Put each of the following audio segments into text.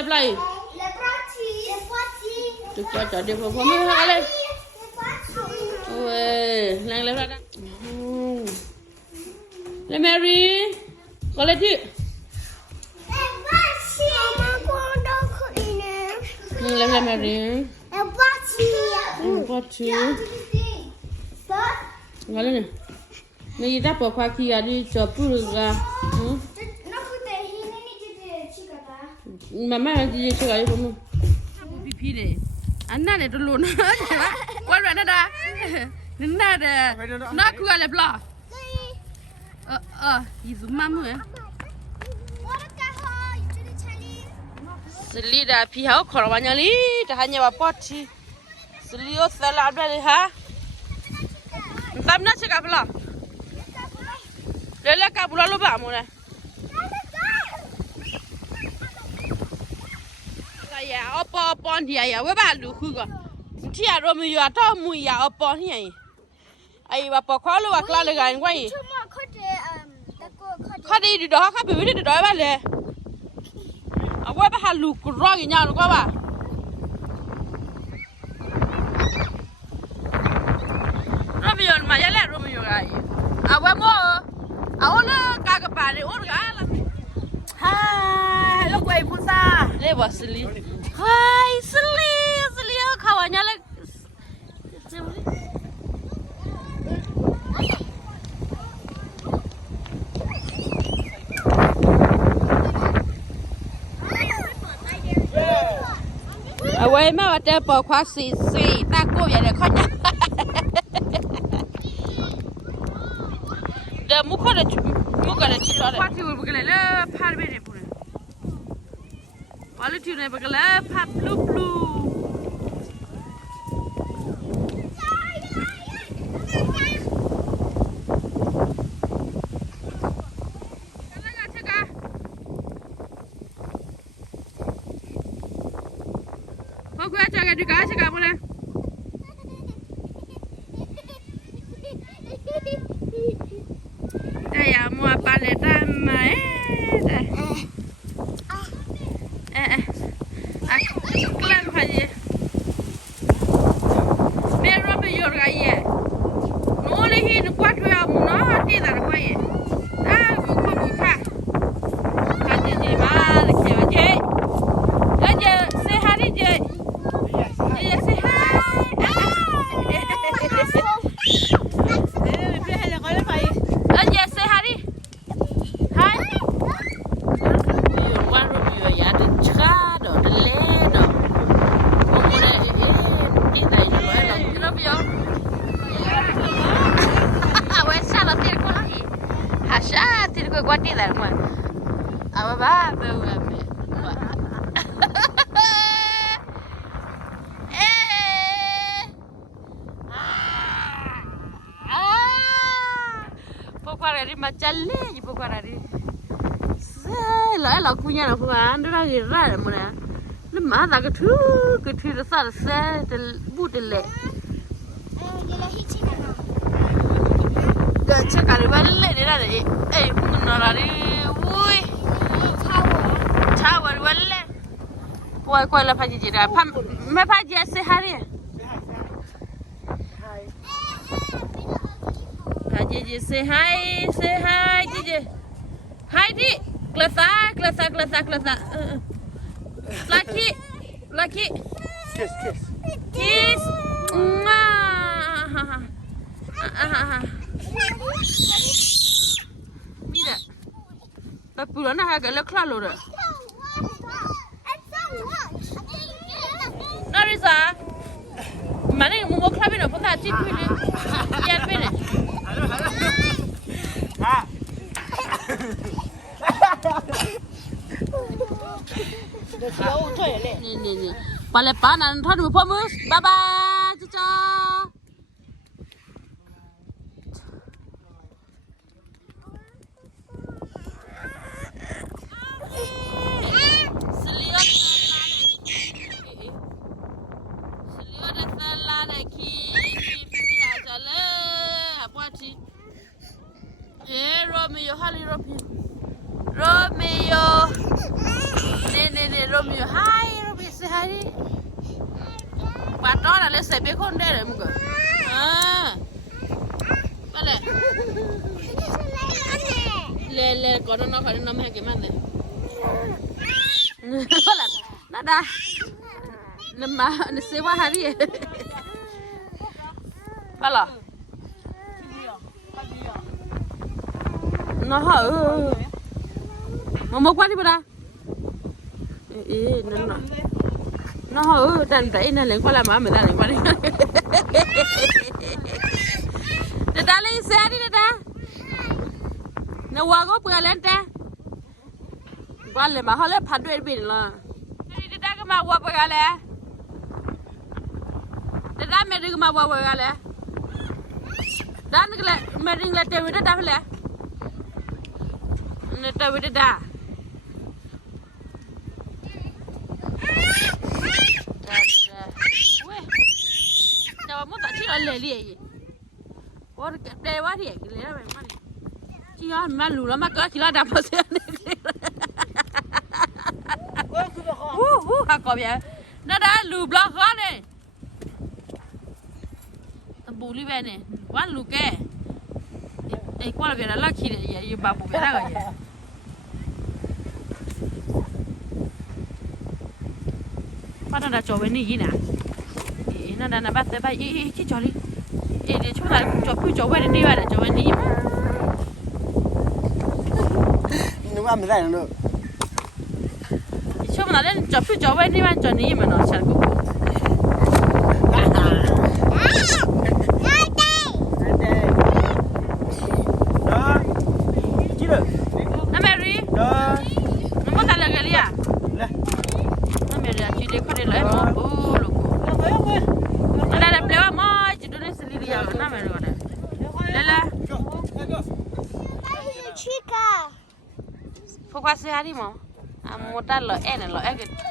le play. Tu qua cho đi vào phòng ha lên. Ôi, lang le play. Le Mary. Có lên chứ. Le Mary. Bati. Ngồi lên nè. Mày đáp vào khoa kia đi cho bự ra. Mama đi chơi cái gì không? Pipi đấy. Anh này đồ lùn. Quay về đó. Nín ra đây. Nó cứ gọi là bla. Ý zoom mắm rồi. Sili dah pihak kalau banyak li, dah hanya bapak si. Sili o salah ada ha. Entah nak cakap apa? Lelak kau bulan lupa mana? Saya apa dia ya, balu juga. Dia Romeo atau Muya apa ni? Ayo bapak kalau bapak lalu kan kau ini. Kau di dah kau beli di dah balik. Aku apa halu kurang ini aku apa? Romeo macam mana Romeo ay? Aku mau le kagak pada orang lah. Hai, lo kau ibu sa? Lepas Sili. Hai Sili kawannya le. Away mau ada pokok sisi, takut ya deh konya. Dah muka dah ciri. Pati ul begala le, par beri pun. Walau ciri begala, par blue. Kau cakap juga cakap mana? Saya mau balik sama kelan aja. Merah bejor gaya. Nolih ni kuat ya mana tidak apa ya? Buka. Kaji je mal je. Aja sehari je. Iya sih hai. Aja sehari. Hai. Romeo ya ada cakap, ada leno. Mungkin tidak juga ada Romeo. Awak salah tirku lagi. Hasya tirku kuat tidak mah. Apa baru kami. Pokoknya macam ni, pokoknya ni. Lah punya nak pokoknya, anda lagi rasa mana? Lemah tak ketu rasa buat le. Dah cakap balik ni dah. Mungkin orang ni, wui. Cawan balik. Kau lah pagi je dah. Apa pagi sehari? Haji say hi Haji. Hi di. Kelasa. Laki. Kiss. Mira. Papulan nak agak leklah lor. Narisa. Mana yang mau kelabin apa tak cik ni? Biar bene. Ni. Pale panan thon mu pomus. Bye bye. Ciao. Romeo. hai rồi sẽ hai đi bà đó là lên xe biết con đây rồi mọi người cái này lên còn nó phải nó hay cái màn này là nó đã nên mà nó sẽ qua hai đi ba lò nó hở mà mua quá đi bà ta nó hở đàn tẩy nên liền qua làm mà người ta liền qua đi để ta lên xe đi để ta nó qua góp bữa lên ta qua lên mà họ lên phản đối bình là để ta cái mà qua bữa lên để ta mẹ đừng mà qua bữa lên dan cái là mẹ đừng là chơi với ta phải lên nè chơi với ta chào muốn tao chỉ là lề lề có cái đây quá thì cái lề này mà chỉ là mà lù lắm mà có chỉ là đạp vào xe này hà cọp vậy nó đã lù block hết này tao bù đi về này quá lù kè ấy qua là về là khi này vậy bà bù về đó rồi bắt đầu đã cho bên này gì nè nó đã bắt tay bay ý chứ cho đi để chúng ta cho bên đi vào để cho bên đi nó ăn cái này nữa chúng ta lên cho bên đi vào cho đi mà nó chả có nó Mary nó có tài là cái gì à nó Mary chỉ để có để lấy mà đây là pleo mà chỉ đối xử lý đi à nó Mary rồi đây là chica phụ qua xe đi mà một ta lỡ cái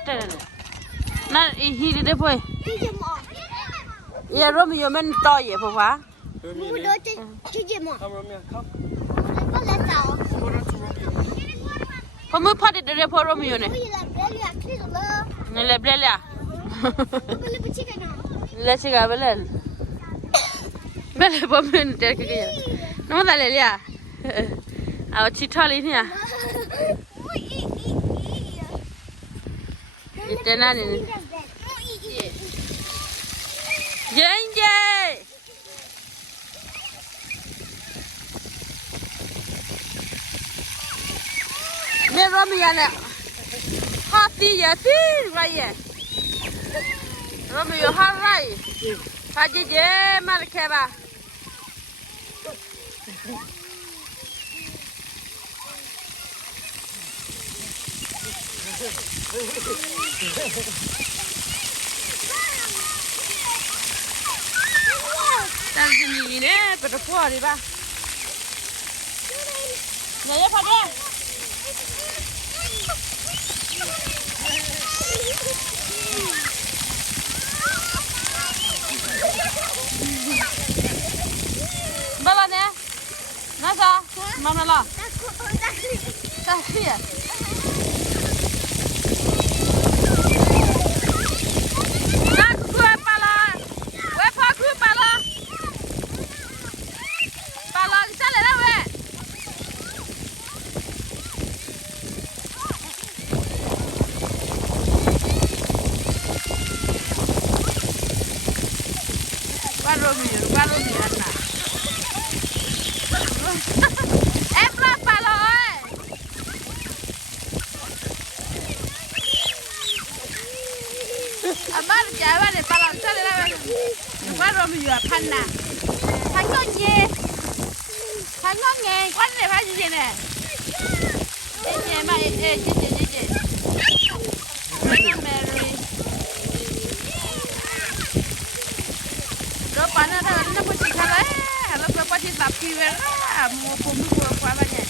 đây này nó hi đi đấy thôi giờ rồi mình giờ mình to vậy phụ qua mua đồ chứ gì mà có lẽ tao có mới phát được rồi rồi mình này bây giờ bé lẹ khi rồi này là bé lẹ bây giờ chica nào lẹ chica bé lẹ bé lẹ bấm mình chơi cái gì nó mà lẹ lẹ à chỉ thò lên nha cái này này dễ dễ mẹ rồi mình nè hot đi giờ tí vậy rồi mình hot rồi phải gì dễ mà cái bà đang gì nè phải được qua đi ba này phải đi Bala nè nó sao mama lo ta khi à qua rồi nè em ra bà ơi bà chạy qua để bà làm sao để làm qua rồi mình vừa thanh nè thanh ngon nghe quán này phải gì nè chị mà chị Mary đó bạn nó có chỉ khai nó có chỉ tập kia ra mua phun mua qua bao nhiêu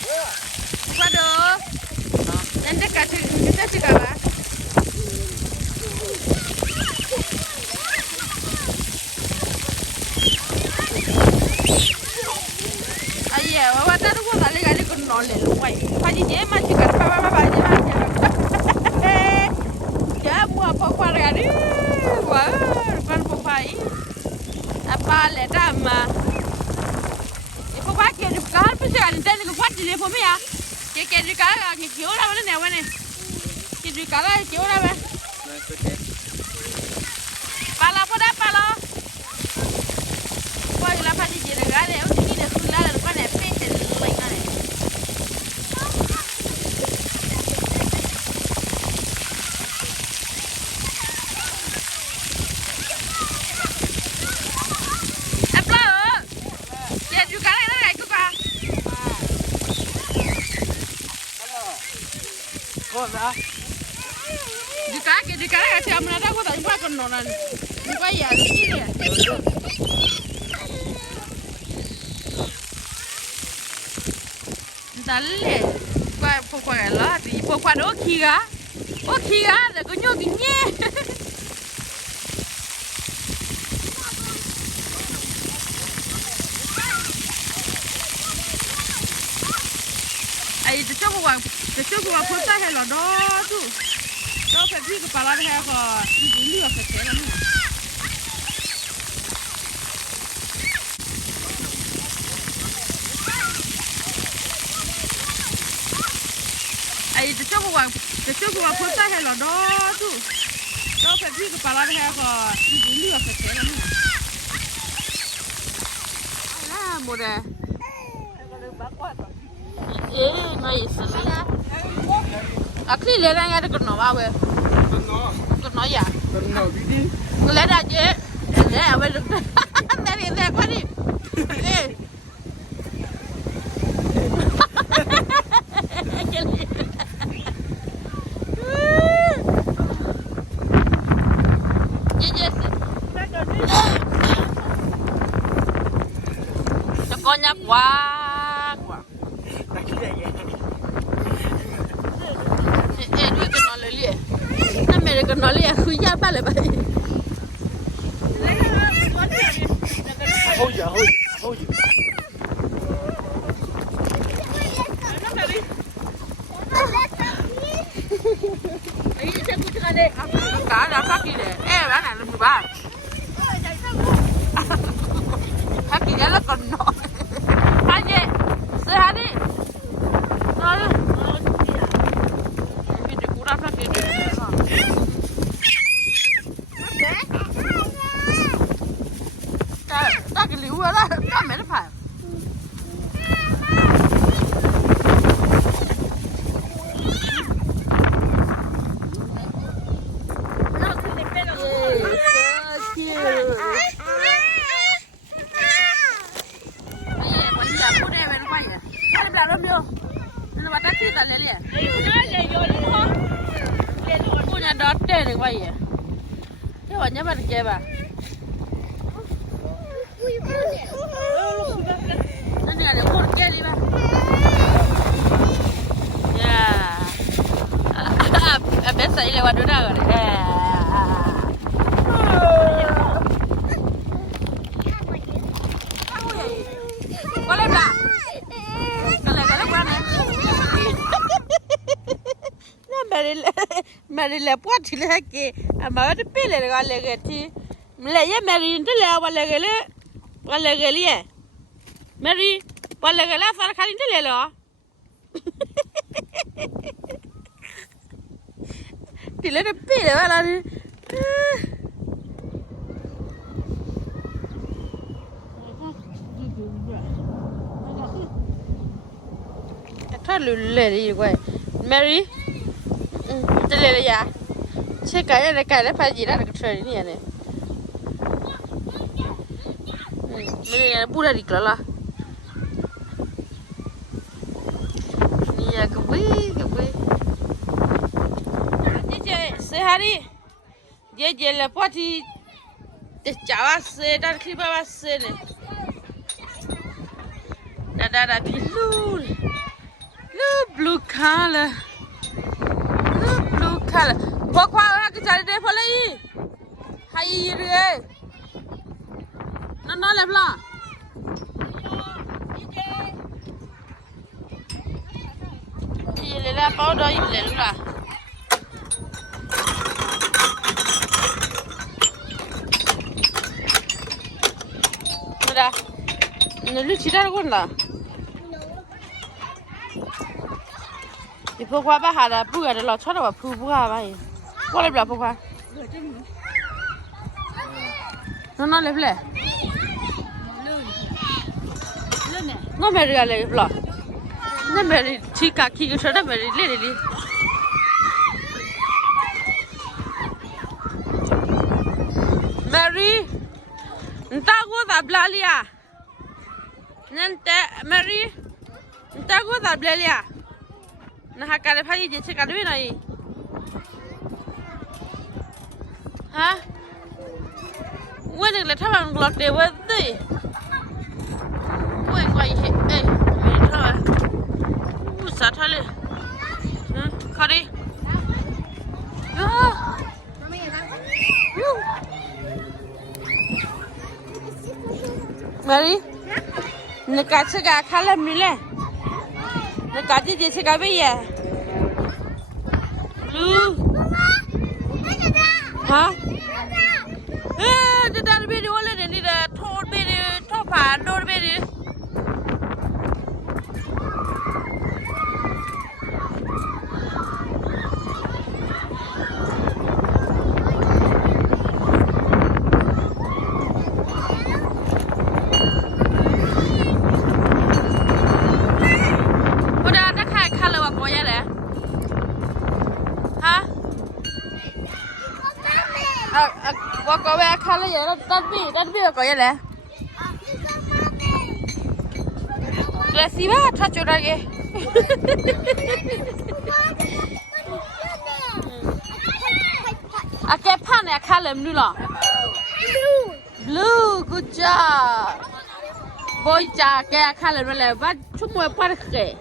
qua được nên tất cả thứ cả bà ai ya bà ta nó có lại cái con nón lên luôn vậy phải gì mà chỉ cần ba gì mà le dama. E po qua che il calpo si ha intende che fatti le pomia. Che di cara che ora va ne va ne. Che di cara che ora va. Pala poda pala. Poi la fatti di regale o di ne sulla la pane pente le cane. Cosa? Di cara che siamo andati a guardare qua con non di qua ya di dalle qua là thì qua đó kia là có nhau cái nhé ai để cho qua phơi tay hay là đó tu đó phải biết cái bà hay có đi lừa phải thế lắm ai để cho qua phơi tay hay là đó tu đó phải biết cái bà hay có đi lừa phải thế lắm là một đây nó ý思了。啊，可以来人家的个脑吧喂？个脑呀？我来大姐，来我这，那里在快点，哎。姐姐是，这高人呱呱。cái nó liền khui ra ba lại vậy. Hold you. Cá đã phát đi để, bán này là 13. Phát đi là còn nó. Hai chị,ซื้อhả đi. Rồi đi. Vì để cú ra phát đi để. Ta cái liu đó, ta mẹ nó phải. Punya dote nih kau ya. Jawabnya mana coba? Nanti ada kurce di bawah. Ya. Biasa ini lewat dulu kan. Boleh tak? Kalau mana? Mary le puati le ke ama de pele le gale ke ti mle ye Mary nte le wale gele ye Mary wale gele far khali nte le lo ti le de pele wala ni ta lu le ri kwai Mary这里了呀，去改了拍几那个车里面呢，没人不来理了，你呀个喂，姐姐谁哈的？姐姐来跑去，这家娃谁？咱去爸爸谁呢？哒皮路，blue color。Kala, pokok orang kecari deh boleh. Hai ire. Nana lepas. Iya lelah apa dah ini lelah. 你绿鸡蛋滚了，你不花把哈的不干的老吵的话不花吧？我来不了不花。那来不来？我买这个来不了，那买的去干去个啥的买的来的。Mary, entah gua tak beli ya. Nanti Mary, entah gua tak beli ya. Nah kalau pagi je cakap dulu ni. Hah? Gua ni lepas orang keluar dewa tu. Gua yang kau ini, ni tahu. Usah thale. Kau ni. Mary, nak cakap kalau mula, nak kaji je cakap apa? Lu, ha? Dia dah beri oleh ni dah thor beri, thor pan, thor beri. Có bé khá là vậy đó, đất bi là có vậy đấy. Là gì vậy? Thật chỗ này kìa. À cái pan này khá là blue là. Blue, good job. Boy cha cái khá là blue, bắt chúng mày bắt cái.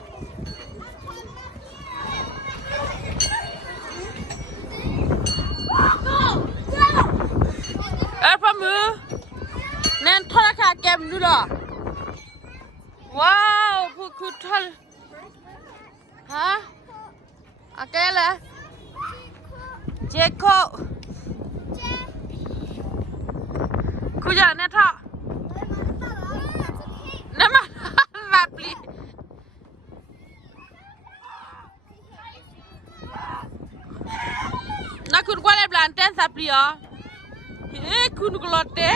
Apa mu? Nen thola kha kem nu lo. Wow, phu thol. Ha? Akela. Jeko. Kuja ne tha. Nama mapli. Na kun kwale plantain sapli yo. Kun kelote.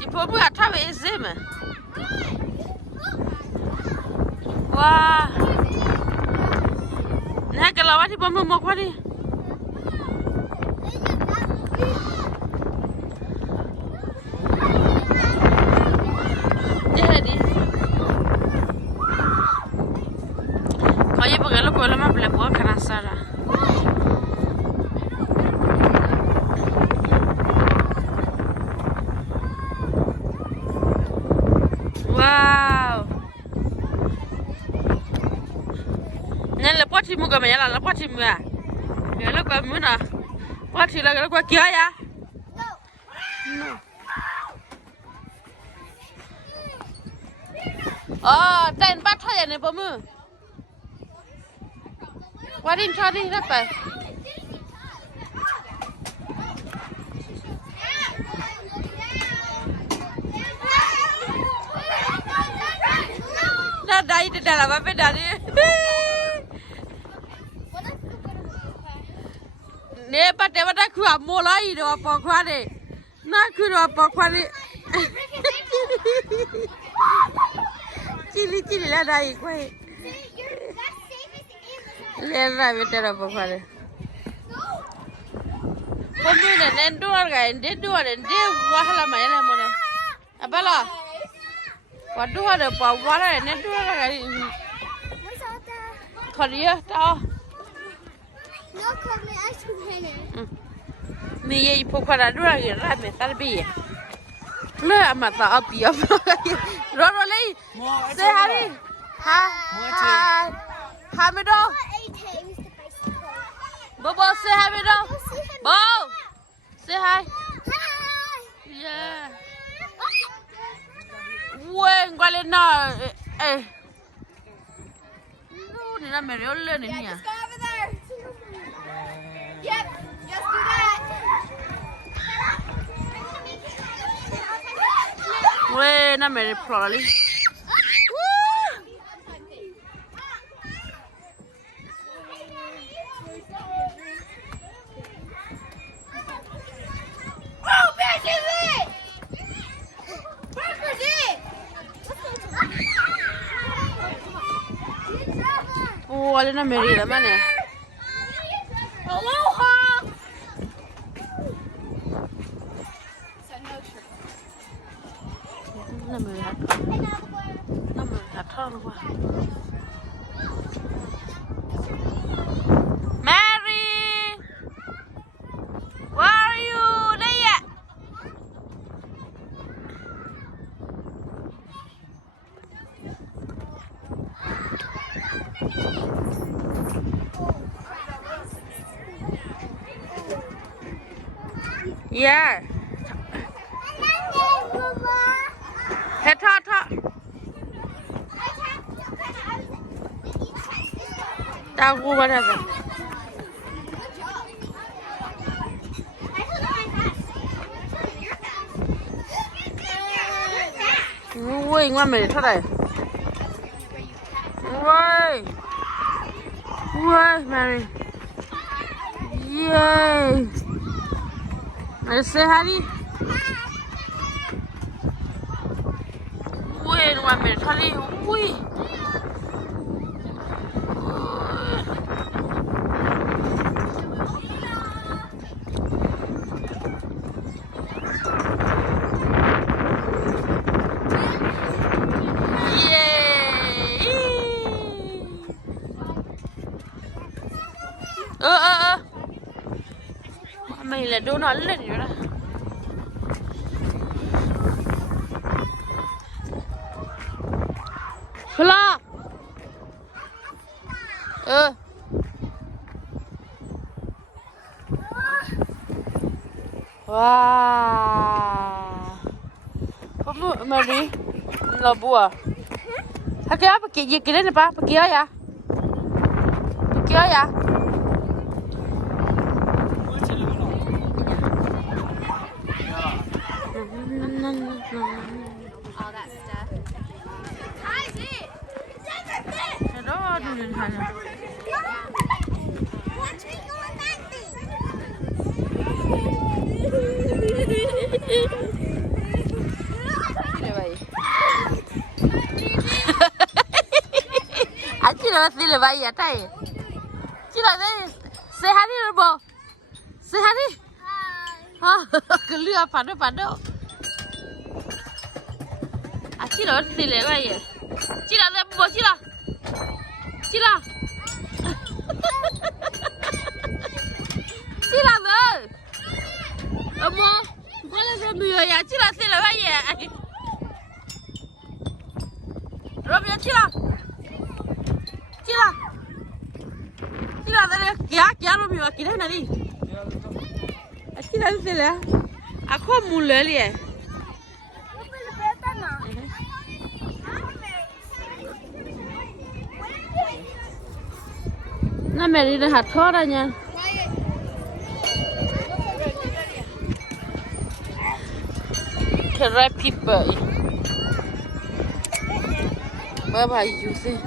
Ibu buat apa izin? Wah. Nah kalau awak ibu mau apa ni? Jadi. Kau ibu kalau kau lama bela buat kerana salah. Wow. Nên là quá chim mua cái mày là quá chim à? Giờ lúc cái muốn à? Quá chim là cái quá kia ya? Tên bắt thôi này bố mưa. Quá đi cho đi rất phải. Đây đây là bên đây nè bắt đầu bắt khua mua lại rồi bỏ khua đi nó cứ rồi bỏ khua đi chili là đây quay lên ra bên đây bỏ khua đi hôm nay là nên đua cái đến đua đến đeo quá là mấy là một này à bao lo quá đua được bỏ quá là nên đua là cái còn đi tao mi ye po para dura cái ra mẹ tao bị lỡ mà tao bị rồi lấy say hi đi hi hi mày đâu bố say hi mày đâu bố say hi yeah quên qua lên nào ni na mẹ lên này nhỉ Yep, just do that. เว้ยน่าไม่ได้พลอเลยโอ้ยน่าไม่ดีแล้วมั้งเนี่ยน่าไม่หัดน่าไม่หัดท่อหรือเปล่า Mary where are you ได้ยะYeah เฮ็ดทอดตากูมาแล้วกันเว้ยงว่าไม่ได้เท่าไหร่เว้ยMary Yay Mary say hiเว้ยงว่าไม่ได้เท่าไหร่เว้ยไม่เลยดูนอนเล่นอยู่นะพลาว้าพวกมึงมาดิเราบัวถ้าแกไปกินยี่กินได้ไหมปะไปกินอะไรอ่ะไปกินอะไรอ่ะAll that stuff. Hello, dude. Hello. Watch me go on that thing. Chị nói gì là vậy đây? Chị nói đây, say hi đi bố. Say hi đi. Ha, cứ lừa phản đâu. Chị nói gì là vậy? Chị nói đây bố chị là. Chị là. Chị là rồi. Mô, có là sao mưa ya? Chị là gì là vậy? Rồi bây giờ chị là. Chila dale kia ro mi wa kile na ni chila sele akho mule le na meri de hat thora nya Kera people bye bye you see